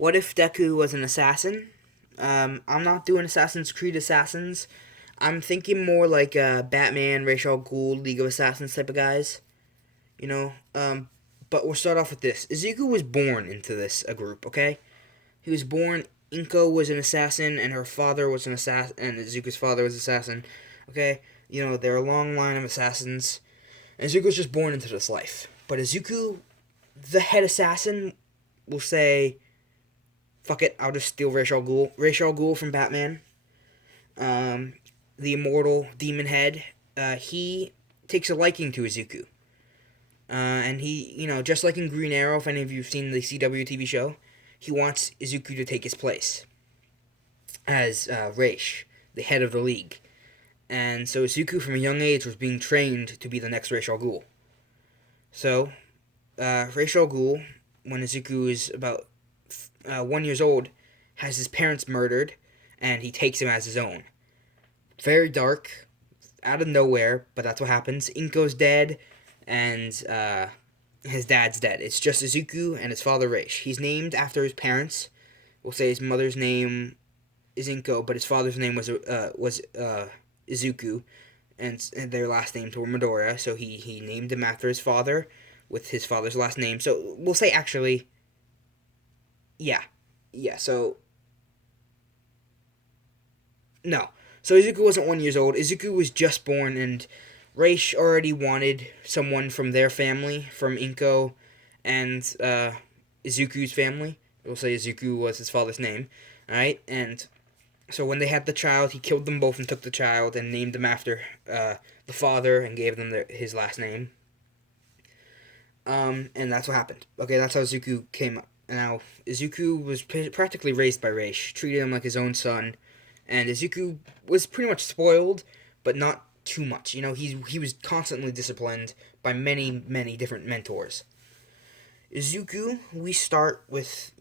What if Deku was an assassin? I'm not doing Assassin's Creed Assassins. I'm thinking more like Batman, Ra's al Ghul, League of Assassins type of guys. You know. But we'll start off with this. Izuku was born into this a group. Okay, he was born. Inko was an assassin, and her father was an assassin, and Izuku's father was an assassin. Okay, they're a long line of assassins. And Izuku was just born into this life. But Izuku, the head assassin, will say, "Fuck it, I'll just steal Ra's al Ghul." Ra's al Ghul from Batman, the immortal demon head. He takes a liking to Izuku. And he, just like in Green Arrow, if any of you have seen the CW TV show, he wants Izuku to take his place as Ra's, the head of the league. And so Izuku, from a young age, was being trained to be the next Ra's al Ghul. So, Ra's al Ghul, when Izuku is about 1 year old, has his parents murdered, and he takes him as his own. Very dark, out of nowhere, but that's what happens. Inko's dead, and his dad's dead. It's just Izuku and his father Ra's. He's named after his parents. We'll say his mother's name is Inko, but his father's name was Izuku, and their last names were Midoriya. So he named him after his father with his father's last name. So we'll say actually, yeah. So no. So Izuku wasn't 1 year old. Izuku was just born, and Ra's already wanted someone from their family, from Inko and Izuku's family. We'll say Izuku was his father's name, alright? And so when they had the child, he killed them both and took the child and named them after the father and gave them his last name. And that's what happened. Okay, that's how Izuku came up. Now, Izuku was practically raised by Ra's, treated him like his own son, and Izuku was pretty much spoiled, but not too much. He was constantly disciplined by many, many different mentors. Izuku, we start with,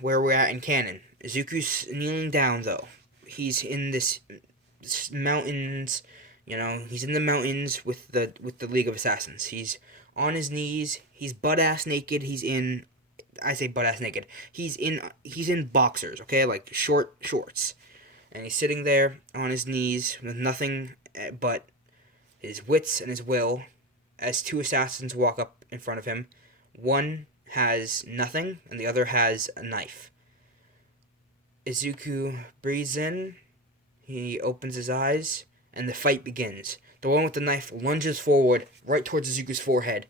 where we're at in canon. Izuku's kneeling down, though. He's in this mountains, he's in the mountains with the League of Assassins. He's on his knees, he's butt-ass naked, I say butt-ass naked, he's in boxers, okay, like short shorts. And he's sitting there on his knees with nothing but his wits and his will as two assassins walk up in front of him. One has nothing, and the other has a knife. Izuku breathes in, he opens his eyes, and the fight begins. The one with the knife lunges forward right towards Izuku's forehead.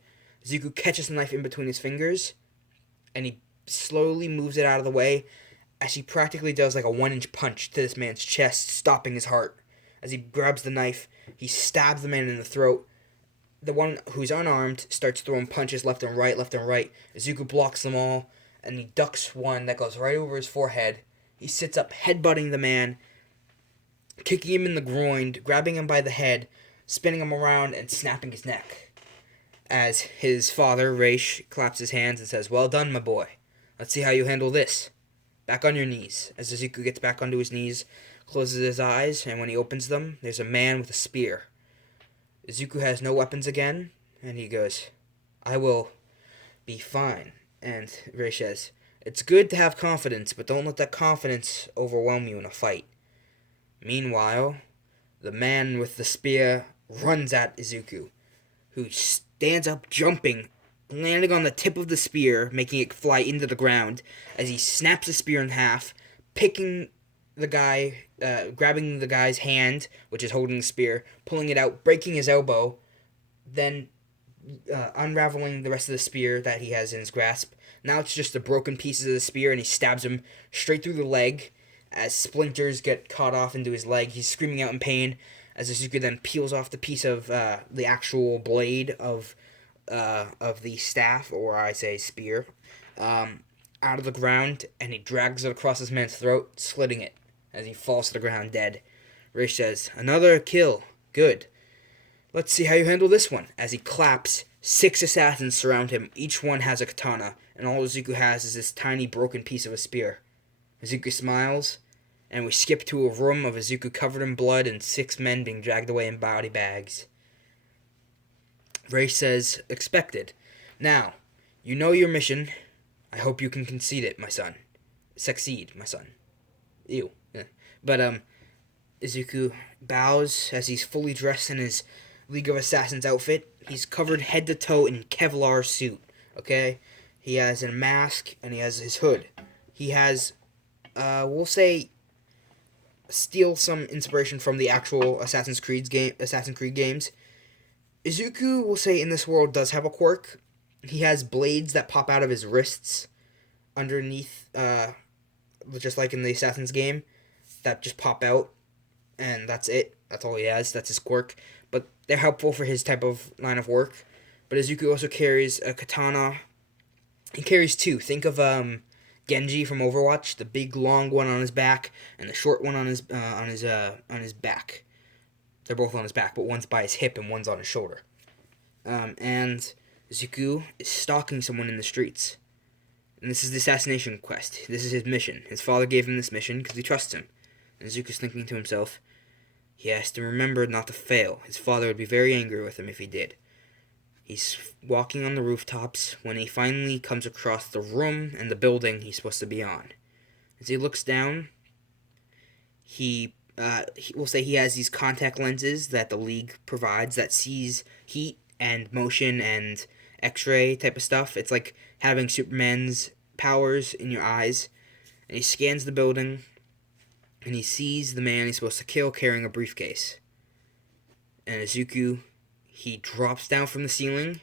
Izuku catches the knife in between his fingers, and he slowly moves it out of the way as he practically does like a 1-inch punch to this man's chest, stopping his heart. As he grabs the knife, he stabs the man in the throat. The one who's unarmed starts throwing punches left and right. Izuku blocks them all, and he ducks one that goes right over his forehead. He sits up, headbutting the man, kicking him in the groin, grabbing him by the head, spinning him around, and snapping his neck. As his father, Ra's, claps his hands and says, "Well done, my boy. Let's see how you handle this. Back on your knees." As Izuku gets back onto his knees, closes his eyes, and when he opens them, there's a man with a spear. Izuku has no weapons again, and he goes, "I will be fine." And Ra's says, "It's good to have confidence, but don't let that confidence overwhelm you in a fight." Meanwhile, the man with the spear runs at Izuku, who stands up jumping, landing on the tip of the spear, making it fly into the ground, as he snaps the spear in half, picking the guy, grabbing the guy's hand, which is holding the spear, pulling it out, breaking his elbow, then unraveling the rest of the spear that he has in his grasp. Now it's just the broken pieces of the spear, and he stabs him straight through the leg as splinters get caught off into his leg. He's screaming out in pain as Izuku then peels off the piece of the actual blade of the staff, or I say spear, out of the ground, and he drags it across this man's throat, slitting it as he falls to the ground dead. Ra's says, "Another kill. Good. Let's see how you handle this one." As he claps, 6 assassins surround him. Each one has a katana, and all Izuku has is this tiny broken piece of a spear. Izuku smiles, and we skip to a room of Izuku covered in blood and 6 men being dragged away in body bags. Ra's says, "Expected. Now, you know your mission. I hope you can concede it, my son." Succeed, my son. Ew. Yeah. But Izuku bows as he's fully dressed in his League of Assassins outfit. He's covered head to toe in Kevlar suit. Okay, he has a mask and he has his hood. He has, we'll say, steal some inspiration from the actual Assassin's Creed games. Izuku, will say, in this world does have a quirk. He has blades that pop out of his wrists underneath, just like in the Assassin's game, that just pop out, and that's it. That's all he has. That's his quirk. But they're helpful for his type of line of work. But Izuku also carries a katana. He carries two. Think of Genji from Overwatch, the big long one on his back and the short one on his back. They're both on his back, but one's by his hip and one's on his shoulder. And Izuku is stalking someone in the streets. And this is the assassination quest. This is his mission. His father gave him this mission because he trusts him. And Izuku's thinking to himself, he has to remember not to fail. His father would be very angry with him if he did. He's walking on the rooftops when he finally comes across the room and the building he's supposed to be on. As he looks down, he will say he has these contact lenses that the League provides that sees heat and motion and X-ray type of stuff. It's like having Superman's powers in your eyes. And he scans the building, and he sees the man he's supposed to kill carrying a briefcase. And Izuku, he drops down from the ceiling,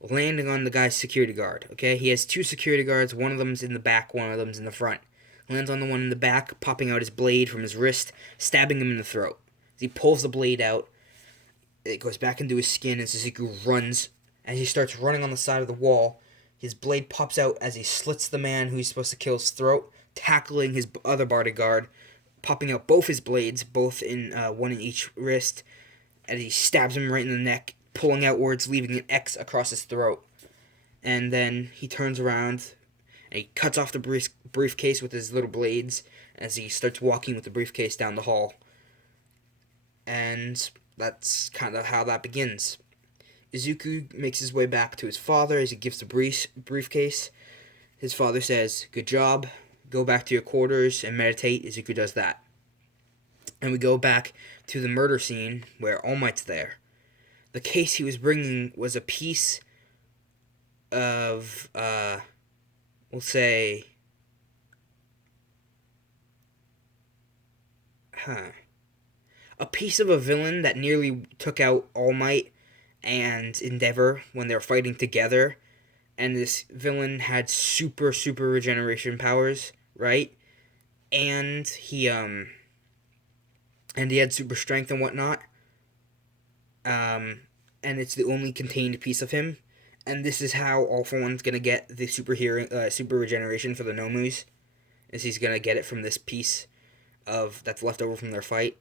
landing on the guy's security guard. Okay, he has two security guards. One of them's in the back, one of them's in the front. Lands on the one in the back, popping out his blade from his wrist, stabbing him in the throat. He pulls the blade out. It goes back into his skin as Izuku runs. As he starts running on the side of the wall, his blade pops out as he slits the man who he's supposed to kill's throat, tackling his other bodyguard, popping out both his blades, both in one in each wrist, as he stabs him right in the neck, pulling outwards, leaving an X across his throat. And then he turns around and he cuts off the briefcase with his little blades as he starts walking with the briefcase down the hall. And that's kind of how that begins. Izuku makes his way back to his father as he gives the briefcase. His father says, "Good job, go back to your quarters and meditate." Izuku does that. And we go back to the murder scene where All Might's there. The case he was bringing was a piece of, we'll say, a piece of a villain that nearly took out All Might and Endeavor when they were fighting together. And this villain had super regeneration powers, right? And he had super strength and whatnot. And it's the only contained piece of him. And this is how All For One's gonna get the super regeneration for the Nomus. Is he's gonna get it from this piece of that's left over from their fight.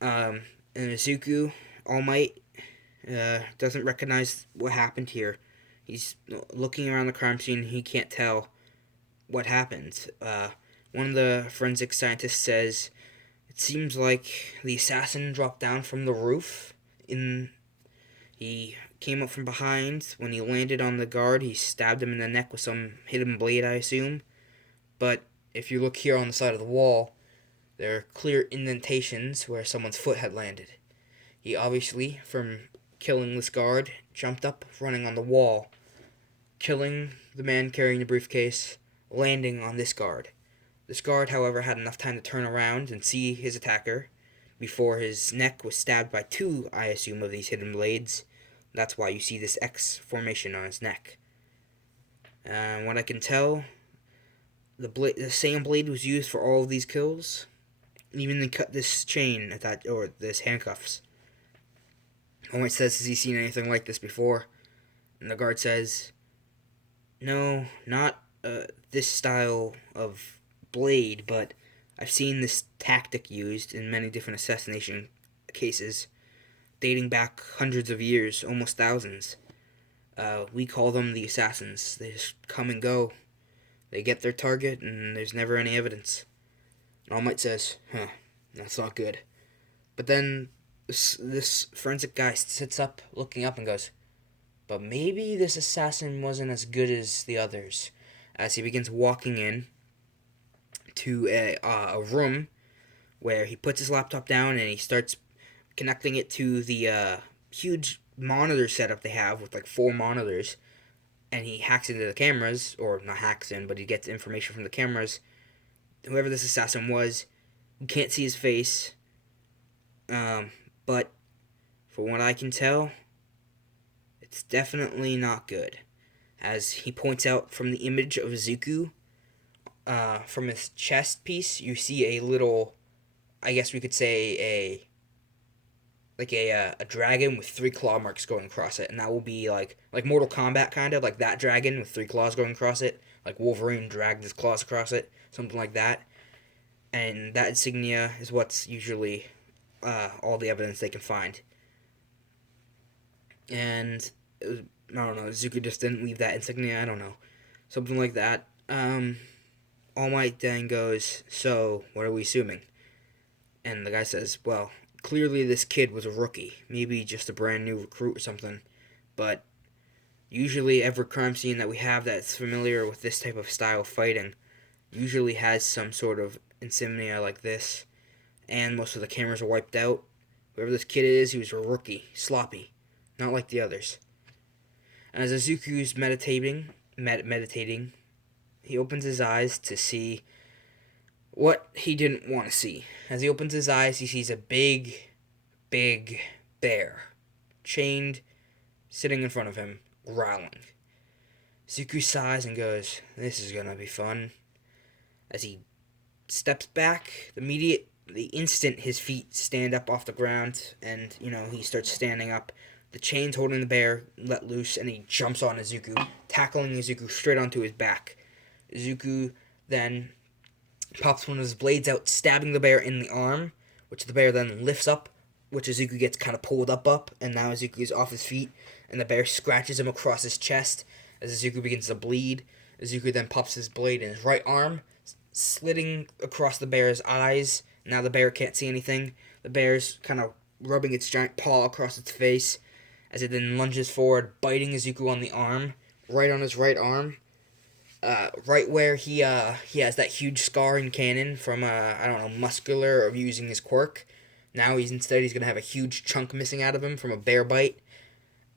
And Izuku, All Might, doesn't recognize what happened here. He's looking around the crime scene. He can't tell what happened. One of the forensic scientists says it seems like the assassin dropped down from the roof. He came up from behind. When he landed on the guard, he stabbed him in the neck with some hidden blade, I assume. But if you look here on the side of the wall, there are clear indentations where someone's foot had landed. He obviously, from killing this guard, jumped up, running on the wall, killing the man carrying the briefcase, landing on this guard. This guard, however, had enough time to turn around and see his attacker before his neck was stabbed by two, I assume, of these hidden blades. That's why you see this X formation on his neck. What I can tell, the same blade was used for all of these kills. Even to cut this chain or this handcuffs. All Might says, "Has he seen anything like this before?" And the guard says, "No, not this style of blade, but I've seen this tactic used in many different assassination cases, dating back hundreds of years, almost thousands. We call them the assassins. They just come and go. They get their target, and there's never any evidence." And All Might says, that's not good. But then this forensic guy sits up, looking up, and goes, "But maybe this assassin wasn't as good as the others. as he begins walking in to a room where he puts his laptop down and he starts connecting it to the huge monitor setup they have with like 4 monitors, and he hacks into the cameras, or not hacks in, but he gets information from the cameras. Whoever this assassin was, you can't see his face, but from what I can tell, it's definitely not good. As he points out from the image of Zuku, from his chest piece, you see a little, I guess we could say a dragon with 3 claw marks going across it, and that will be like Mortal Kombat, kind of like that dragon with 3 claws going across it, like Wolverine dragged his claws across it, something like that. And that insignia is what's usually all the evidence they can find. And I don't know, Zuko just didn't leave that insignia. I don't know, something like that. All Might then goes, "So what are we assuming?" And the guy says, "Well, clearly this kid was a rookie, maybe just a brand new recruit or something. But usually every crime scene that we have that's familiar with this type of style of fighting usually has some sort of insignia like this, and most of the cameras are wiped out. Whoever this kid is, he was a rookie, sloppy, not like the others." As Izuku's meditating, he opens his eyes to see what he didn't want to see. As he opens his eyes, he sees a big, big bear, chained, sitting in front of him, growling. Zuko sighs and goes, "This is gonna be fun." As he steps back, the instant his feet stand up off the ground, and he starts standing up, the chains holding the bear let loose, and he jumps on Izuku, tackling Izuku straight onto his back. Izuku then pops one of his blades out, stabbing the bear in the arm, which the bear then lifts up, which Izuku gets kind of pulled up, and now Izuku is off his feet, and the bear scratches him across his chest. As Izuku begins to bleed, Izuku then pops his blade in his right arm, slitting across the bear's eyes. Now the bear can't see anything. The bear's kind of rubbing its giant paw across its face, as it then lunges forward, biting Izuku on the arm, right on his right arm. Right where he has that huge scar in canon from muscular of using his quirk. Now he's gonna have a huge chunk missing out of him from a bear bite,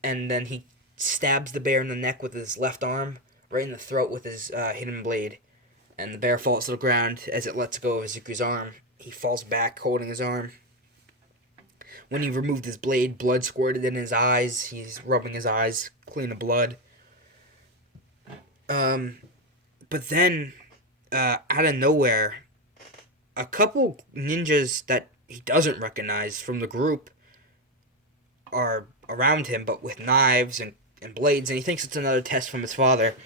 and then he stabs the bear in the neck with his left arm, right in the throat with his hidden blade, and the bear falls to the ground as it lets go of Izuku's arm. He falls back holding his arm. When he removed his blade, blood squirted in his eyes. He's rubbing his eyes clean of blood. But then, out of nowhere, a couple ninjas that he doesn't recognize from the group are around him, but with knives and blades, and he thinks it's another test from his father.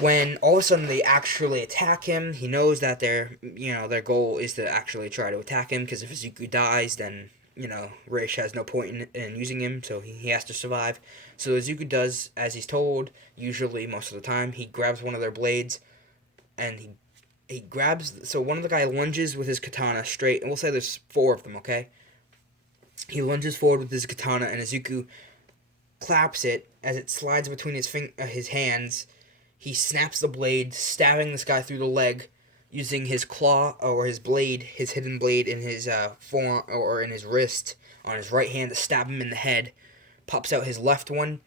When all of a sudden they actually attack him, he knows that their goal is to actually try to attack him, because if Izuku dies, then, Reish has no point in using him, so he has to survive. So Izuku does as he's told, usually most of the time. He grabs one of their blades, and he grabs, so one of the guy lunges with his katana straight, and we'll say there's 4 of them, okay? He lunges forward with his katana, and Izuku claps it as it slides between his hands. He snaps the blade, stabbing this guy through the leg, using his claw or his blade, his hidden blade in his forearm or in his wrist on his right hand to stab him in the head. Pops out his left one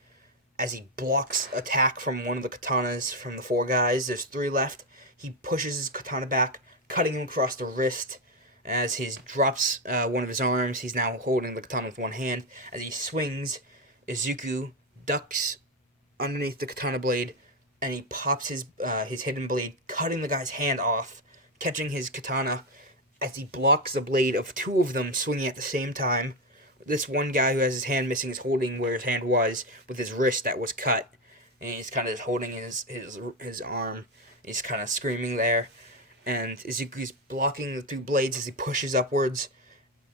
as he blocks attack from one of the katanas from the 4 guys. There's 3 left. He pushes his katana back, cutting him across the wrist. As he drops one of his arms, he's now holding the katana with one hand. As he swings, Izuku ducks underneath the katana blade, and he pops his hidden blade, cutting the guy's hand off, catching his katana as he blocks the blade of 2 of them swinging at the same time. This one guy who has his hand missing is holding where his hand was with his wrist that was cut, and he's kind of holding his arm. He's kind of screaming there, and Izuku's blocking the 2 blades as he pushes upwards,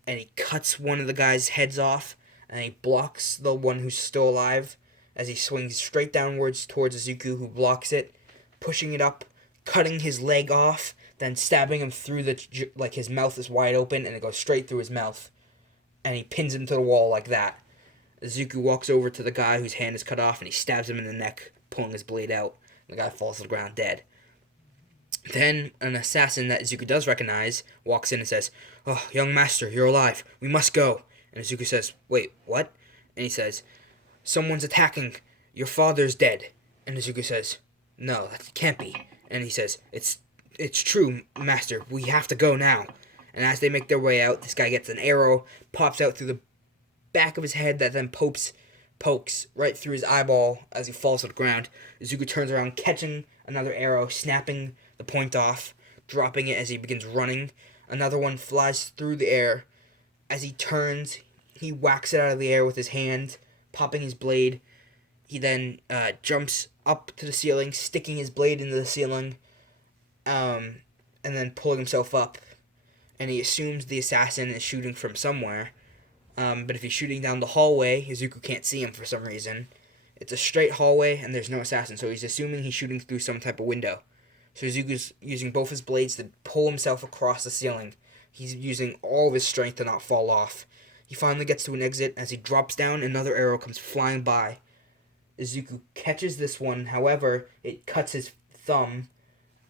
and he cuts one of the guy's heads off, and he blocks the one who's still alive as he swings straight downwards towards Izuku, who blocks it, pushing it up, cutting his leg off, then stabbing him through his mouth is wide open, and it goes straight through his mouth, and he pins him to the wall like that. Izuku walks over to the guy whose hand is cut off, and he stabs him in the neck, pulling his blade out. The guy falls to the ground dead. Then an assassin that Izuku does recognize walks in and says, "Oh, young master, you're alive. We must go." And Izuku says, "Wait, what?" And he says, "Someone's attacking. Your father's dead." And Izuku says, "No, that can't be." And he says, It's true, master. We have to go now." And as they make their way out, this guy gets an arrow, pops out through the back of his head that then pokes right through his eyeball as he falls to the ground. Izuku turns around, catching another arrow, snapping the point off, dropping it as he begins running. Another one flies through the air. As he turns, he whacks it out of the air with his hand, popping his blade. He then jumps up to the ceiling, sticking his blade into the ceiling, and then pulling himself up. And he assumes the assassin is shooting from somewhere. But if he's shooting down the hallway, Izuku can't see him for some reason. It's a straight hallway, and there's no assassin, so he's assuming he's shooting through some type of window. So Izuku's using both his blades to pull himself across the ceiling. He's using all of his strength to not fall off. He finally gets to an exit. As he drops down, another arrow comes flying by. Izuku catches this one, however, it cuts his thumb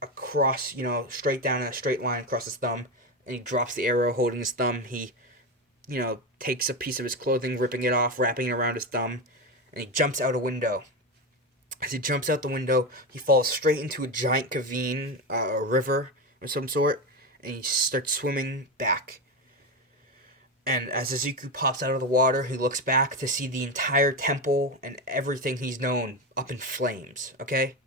across, straight down in a straight line across his thumb, and he drops the arrow holding his thumb. He, takes a piece of his clothing, ripping it off, wrapping it around his thumb, and he jumps out a window. As he jumps out the window, he falls straight into a giant cavern, a river of some sort, and he starts swimming back. And as Izuku pops out of the water, he looks back to see the entire temple and everything he's known up in flames, okay?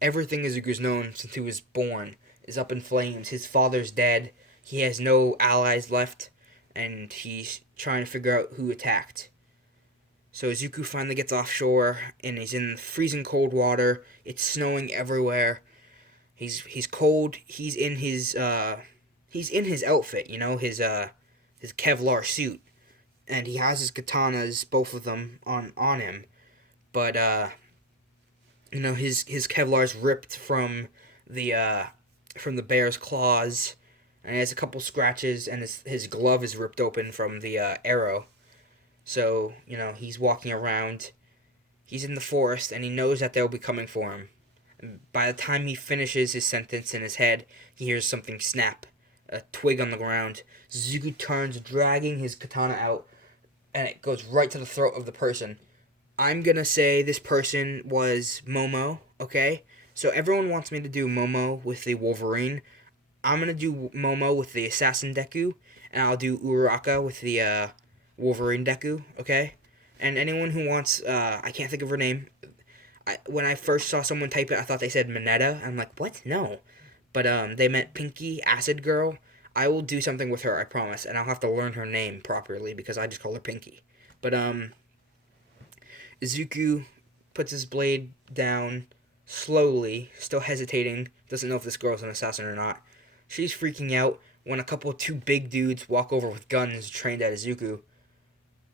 Everything Izuku's known since he was born is up in flames. His father's dead. He has no allies left, and he's trying to figure out who attacked. So Izuku finally gets offshore, and he's in freezing cold water. It's snowing everywhere. He's cold. He's in his outfit, his Kevlar suit, and he has his katanas, both of them, on him. But his Kevlar's ripped from the bear's claws, and he has a couple scratches, and his glove is ripped open from the arrow. So, he's walking around. He's in the forest, and he knows that they'll be coming for him. And by the time he finishes his sentence in his head, he hears something snap. A twig on the ground. Izuku turns, dragging his katana out, and it goes right to the throat of the person. I'm gonna say this person was Momo, okay? So everyone wants me to do Momo with the Wolverine. I'm gonna do Momo with the Assassin Deku, and I'll do Uraraka with the Wolverine Deku, okay? And anyone who wants, I can't think of her name. When I first saw someone type it, I thought they said Mineta. I'm like, what? No. But they meant Pinky, Acid Girl. I will do something with her, I promise, and I'll have to learn her name properly because I just call her Pinky. But Izuku puts his blade down slowly, still hesitating, doesn't know if this girl's an assassin or not. She's freaking out when two big dudes walk over with guns trained at Izuku,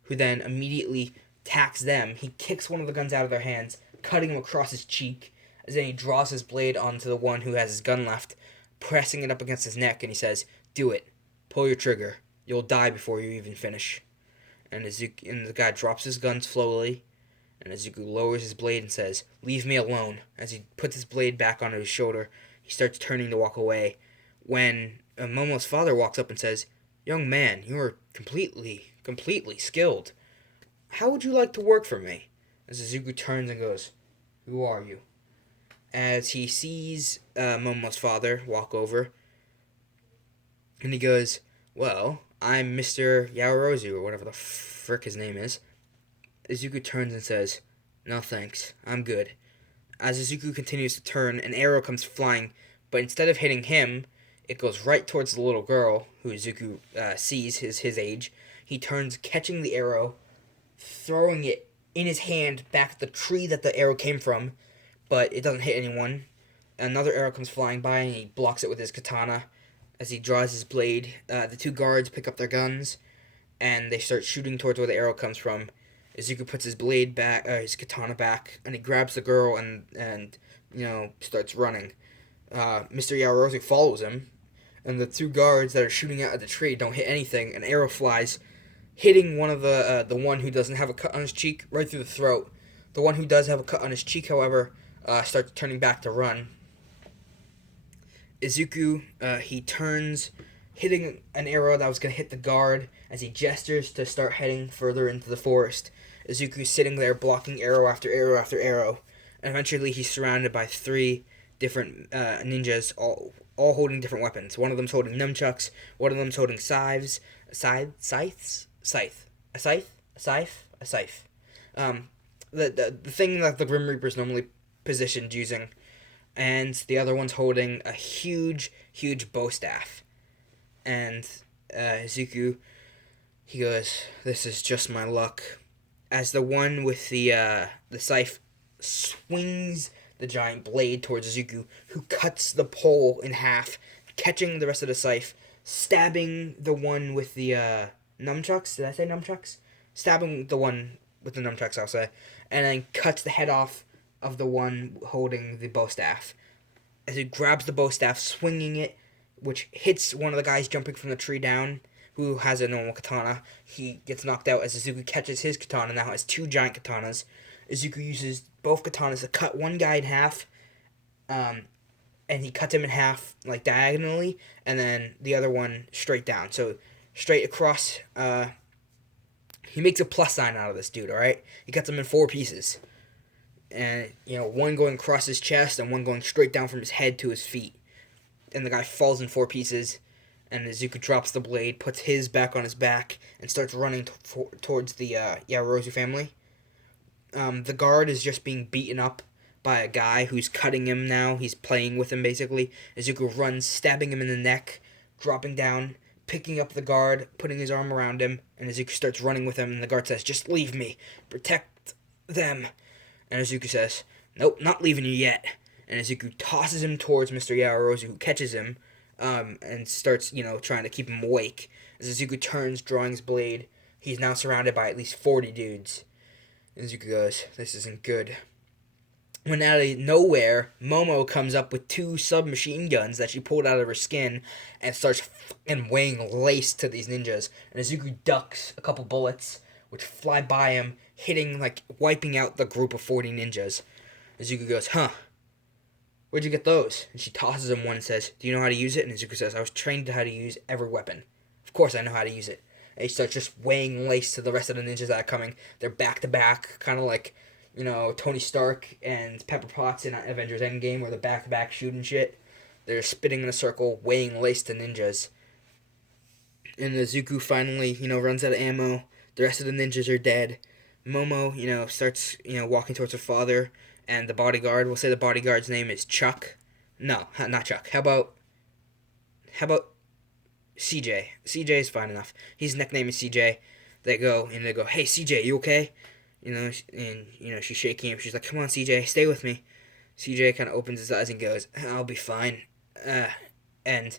who then immediately attacks them. He kicks one of the guns out of their hands, cutting him across his cheek, as then he draws his blade onto the one who has his gun left, pressing it up against his neck, and he says, "Do it. Pull your trigger. You'll die before you even finish." And the guy drops his gun slowly, and Izuku lowers his blade and says, "Leave me alone." As he puts his blade back onto his shoulder, he starts turning to walk away, when Momo's father walks up and says, "Young man, you are completely skilled. How would you like to work for me?" As Izuku turns and goes, "Who are you?" As he sees Momo's father walk over, and he goes, "Well, I'm Mr. Yaoruzu," or whatever the frick his name is. Izuku turns and says, "No thanks, I'm good." As Izuku continues to turn, an arrow comes flying, but instead of hitting him, it goes right towards the little girl, who Izuku sees is his age. He turns, catching the arrow, throwing it in his hand back at the tree that the arrow came from, but it doesn't hit anyone. Another arrow comes flying by, and he blocks it with his katana. As he draws his blade, the two guards pick up their guns, and they start shooting towards where the arrow comes from. Izuku puts his blade back, his katana back, and he grabs the girl and starts running. Mr. Yaoruzu follows him, and the two guards that are shooting out at the tree don't hit anything. An arrow flies, hitting one of the one who doesn't have a cut on his cheek right through the throat. The one who does have a cut on his cheek, however, starts turning back to run. Izuku, he turns, hitting an arrow that was going to hit the guard as he gestures to start heading further into the forest. Izuku's sitting there blocking arrow after arrow after arrow, and eventually he's surrounded by three different ninjas, all holding different weapons. One of them's holding nunchucks, one of them's holding scythes, a scythe. The thing that the Grim Reaper's normally positioned using, and the other one's holding a huge bow staff. And Izuku, he goes, "This is just my luck." As the one with the scythe swings the giant blade towards Izuku, who cuts the pole in half, catching the rest of the scythe, stabbing the one with the nunchucks. Did I say nunchucks? Stabbing the one with the nunchucks, I'll say, and then cuts the head off of the one holding the bow staff. As he grabs the bow staff, swinging it, which hits one of the guys jumping from the tree down, who has a normal katana. He gets knocked out as Izuku catches his katana, now has two giant katanas. Izuku uses both katanas to cut one guy in half, and he cuts him in half, like, diagonally, and then the other one straight down. So, straight across, he makes a plus sign out of this dude, alright? He cuts him in 4 pieces. And, one going across his chest and one going straight down from his head to his feet. And the guy falls in 4 pieces, and Izuku drops the blade, puts his back on his back, and starts running towards the Yaoyorozu family. The guard is just being beaten up by a guy who's cutting him now. He's playing with him, basically. Izuku runs, stabbing him in the neck, dropping down, picking up the guard, putting his arm around him, and Izuku starts running with him, and the guard says, "Just leave me. Protect them." And Izuku says, "Nope, not leaving you yet." And Izuku tosses him towards Mr. Yaoyorozu, who catches him, and starts, trying to keep him awake. As Izuku turns, drawing his blade, he's now surrounded by at least 40 dudes. And Izuku goes, "This isn't good." When out of nowhere, Momo comes up with 2 submachine guns that she pulled out of her skin and starts fucking weighing lace to these ninjas. And Izuku ducks a couple bullets, which fly by him, hitting, wiping out the group of 40 ninjas. Izuku goes, "Huh, where'd you get those?" And she tosses him one and says, "Do you know how to use it?" And Izuku says, "I was trained to how to use every weapon. Of course I know how to use it." And he starts just weighing lace to the rest of the ninjas that are coming. They're back to back, kind of like, Tony Stark and Pepper Potts in Avengers Endgame, where they're back to back shooting shit. They're spitting in a circle, weighing lace to ninjas. And Izuku finally, runs out of ammo. The rest of the ninjas are dead. Momo, starts, walking towards her father and the bodyguard. We'll say the bodyguard's name is Chuck. No, not Chuck. How about CJ? CJ is fine enough. His nickname is CJ. They go, "Hey, CJ, you okay?" She's shaking him. She's like, "Come on, CJ, stay with me." CJ kind of opens his eyes and goes, "I'll be fine." And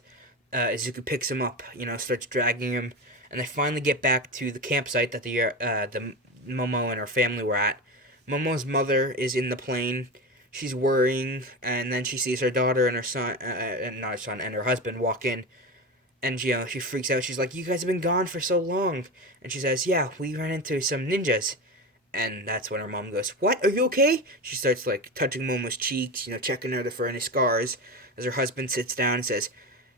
Izuku picks him up, starts dragging him, and they finally get back to the campsite that the Momo and her family were at. Momo's mother is in the plane. She's worrying, and then she sees her daughter and her son, not her son, and her husband walk in. And, she freaks out. She's like, "You guys have been gone for so long." And she says, "Yeah, we ran into some ninjas." And that's when her mom goes, "What? Are you okay?" She starts, touching Momo's cheeks, checking her for any scars. As her husband sits down and says,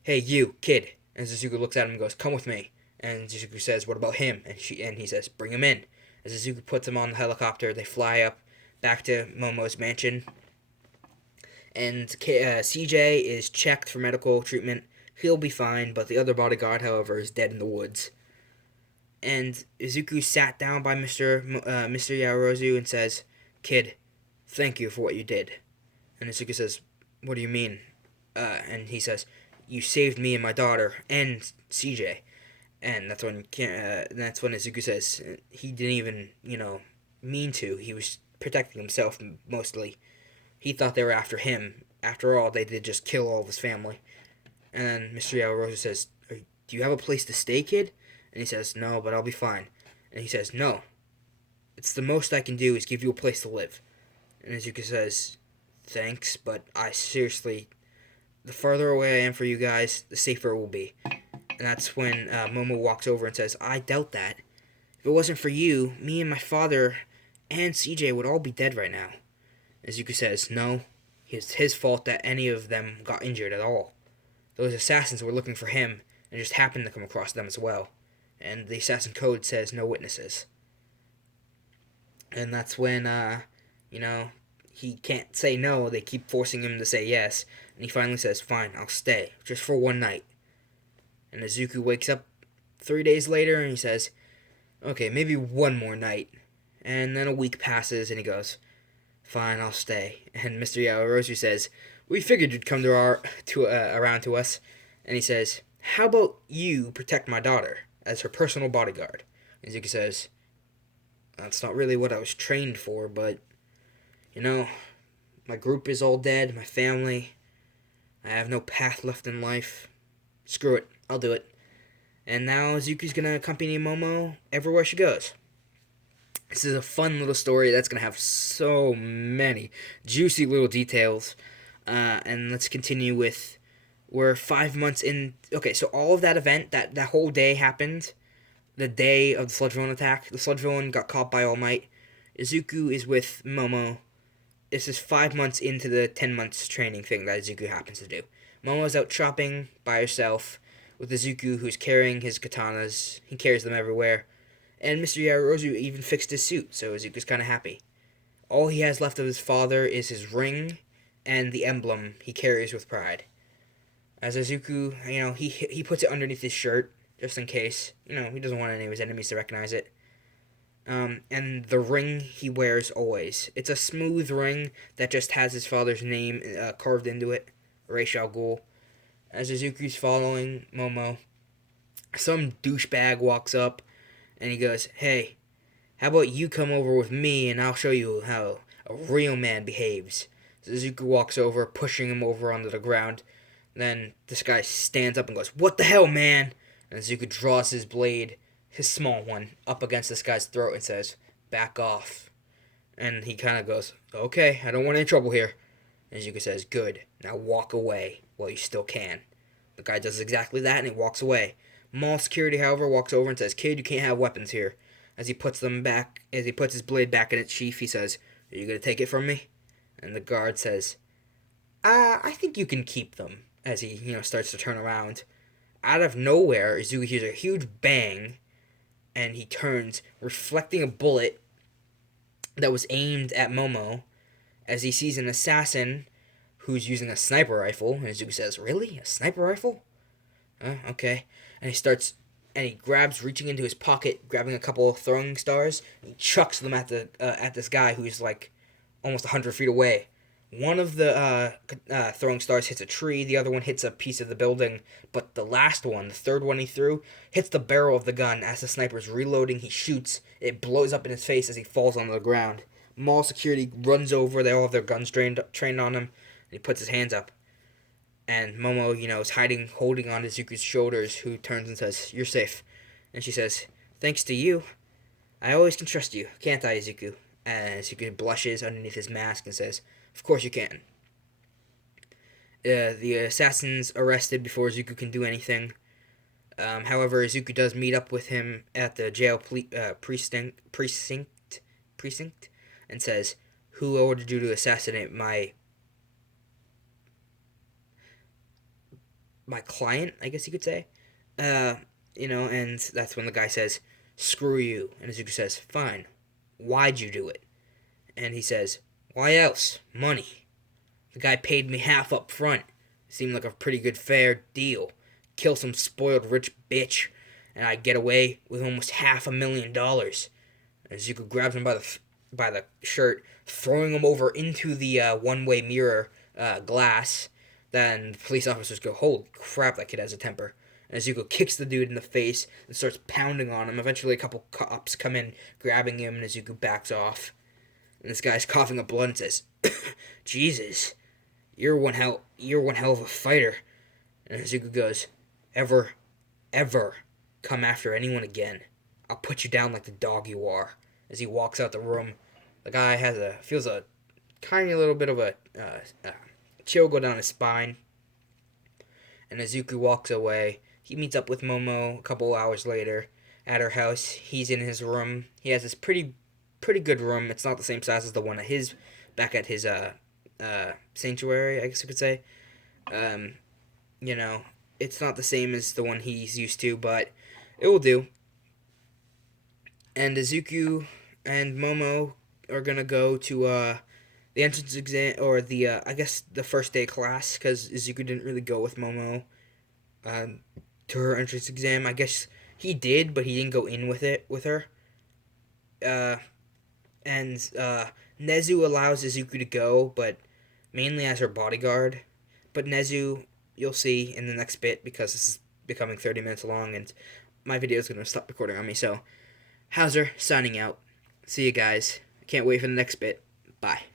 "Hey, you, kid." And Izuku looks at him and goes, "Come with me." And Izuku says, "What about him?" And he says, "Bring him in." As Izuku puts him on the helicopter, they fly up back to Momo's mansion. And CJ is checked for medical treatment. He'll be fine, but the other bodyguard, however, is dead in the woods. And Izuku sat down by Mr. Yaoyorozu and says, "Kid, thank you for what you did." And Izuku says, "What do you mean?" And he says, "You saved me and my daughter and CJ." And that's when Izuku says he didn't even, mean to. He was protecting himself mostly. He thought they were after him. After all, they did just kill all of his family. And then Mr. Yaoyorozu says, "Do you have a place to stay, kid?" And he says, "No, but I'll be fine." And he says, "No. It's the most I can do is give you a place to live." And Izuku says, "Thanks, but I seriously, the farther away I am for you guys, the safer it will be." And that's when Momo walks over and says, "I doubt that. If it wasn't for you, me and my father and CJ would all be dead right now." Izuku says, no, it's his fault that any of them got injured at all. Those assassins were looking for him and just happened to come across them as well. And the assassin code says no witnesses. And that's when, you know, he can't say no. They keep forcing him to say yes. And he finally says, fine, I'll stay, just for one night. And Izuku wakes up 3 days later and he says, okay, maybe one more night. And then a week passes and he goes, fine, I'll stay. And Mr. Yaoyorozu says, we figured you'd come around to us. And he says, how about you protect my daughter as her personal bodyguard? And Izuku says, that's not really what I was trained for, but, you know, my group is all dead, my family, I have no path left in life. Screw it, I'll do it. And now Izuku's gonna accompany Momo everywhere she goes. This is a fun little story that's gonna have so many juicy little details. And let's continue with, we're 5 months in. Okay, so all of that event, that whole day happened. The day of the sludge villain attack. The sludge villain got caught by All Might. Izuku is with Momo. This is 5 months into the 10 months training thing that Izuku happens to do. Momo's out shopping by herself with Izuku, who's carrying his katanas. He carries them everywhere. And Mr. Yaoyorozu even fixed his suit, so Izuku's kind of happy. All he has left of his father is his ring and the emblem he carries with pride. As Izuku, he puts it underneath his shirt, just in case. He doesn't want any of his enemies to recognize it. And the ring he wears always. It's a smooth ring that just has his father's name carved into it, Reish Al Ghul. As Izuku's following Momo, some douchebag walks up and he goes, hey, how about you come over with me and I'll show you how a real man behaves. So Izuku walks over, pushing him over onto the ground. Then this guy stands up and goes, what the hell, man? And Izuku draws his blade, his small one, up against this guy's throat and says, back off. And he kind of goes, okay, I don't want any trouble here. And Izuku says, good, now walk away while you still can. The guy does exactly that and he walks away. Mall security, however, walks over and says, kid, you can't have weapons here. As he puts his blade back in its sheath, he says, are you going to take it from me? And the guard says, I think you can keep them. As he, starts to turn around. Out of nowhere, Izuku hears a huge bang, and he turns, reflecting a bullet that was aimed at Momo, as he sees an assassin who's using a sniper rifle. And Izuku says, really? A sniper rifle? Okay. And he grabs, reaching into his pocket, grabbing a couple of throwing stars, and he chucks them at this guy who's like almost 100 feet away. One of the throwing stars hits a tree, the other one hits a piece of the building, but the last one, the third one he threw, hits the barrel of the gun. As the sniper's reloading, he shoots. It blows up in his face as he falls onto the ground. Mall security runs over, they all have their guns trained on him, and he puts his hands up. And Momo, is hiding, holding on to Izuku's shoulders, who turns and says, you're safe. And she says, thanks to you, I always can trust you, can't I, Izuku? And Izuku blushes underneath his mask and says, of course you can. The assassin's arrested before Izuku can do anything. However, Izuku does meet up with him at the jail precinct and says, who ordered you to assassinate my client, I guess you could say. And that's when the guy says, screw you. And Izuku says, fine, why'd you do it? And he says, why else? Money. The guy paid me half up front. Seemed like a pretty good fair deal. Kill some spoiled rich bitch, and I get away with almost $500,000. And Izuku grabs him by the shirt, throwing him over into the one-way mirror glass. Then the police officers go, holy crap, that kid has a temper. And Izuku kicks the dude in the face and starts pounding on him. Eventually a couple cops come in, grabbing him, and Izuku backs off. And this guy's coughing up blood and says, Jesus, you're one hell of a fighter. And Izuku goes, ever come after anyone again, I'll put you down like the dog you are. As he walks out the room, the guy feels a tiny little bit of a chill go down his spine. And Izuku walks away. He meets up with Momo a couple hours later at her house. He's in his room. He has this pretty good room. It's not the same size as the one at his back at his sanctuary, I guess you could say. Um, you know, it's not the same as the one he's used to, but it will do. And Izuku and Momo are gonna go to the entrance exam, or the I guess the first day class, because Izuku didn't really go with Momo um, to her entrance exam. I guess he did, but he didn't go in with it with her. Uh, and Nezu allows Izuku to go, but mainly as her bodyguard. But Nezu, you'll see in the next bit, because this is becoming 30 minutes long, and my video is gonna stop recording on me. So Hauser signing out. See you guys. Can't wait for the next bit. Bye.